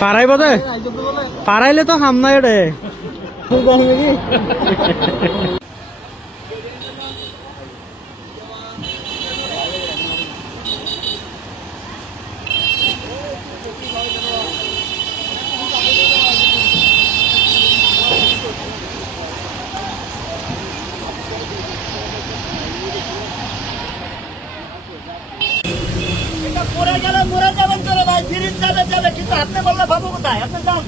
পারাই বোধে পারাইলে তো হাম নাই রে। মরে গেলে মরে যাবেন চলে ভাই, ফিরিজ যাবে যাবে, কিন্তু আপনি বললে ভাবো কোথায় আপনি যান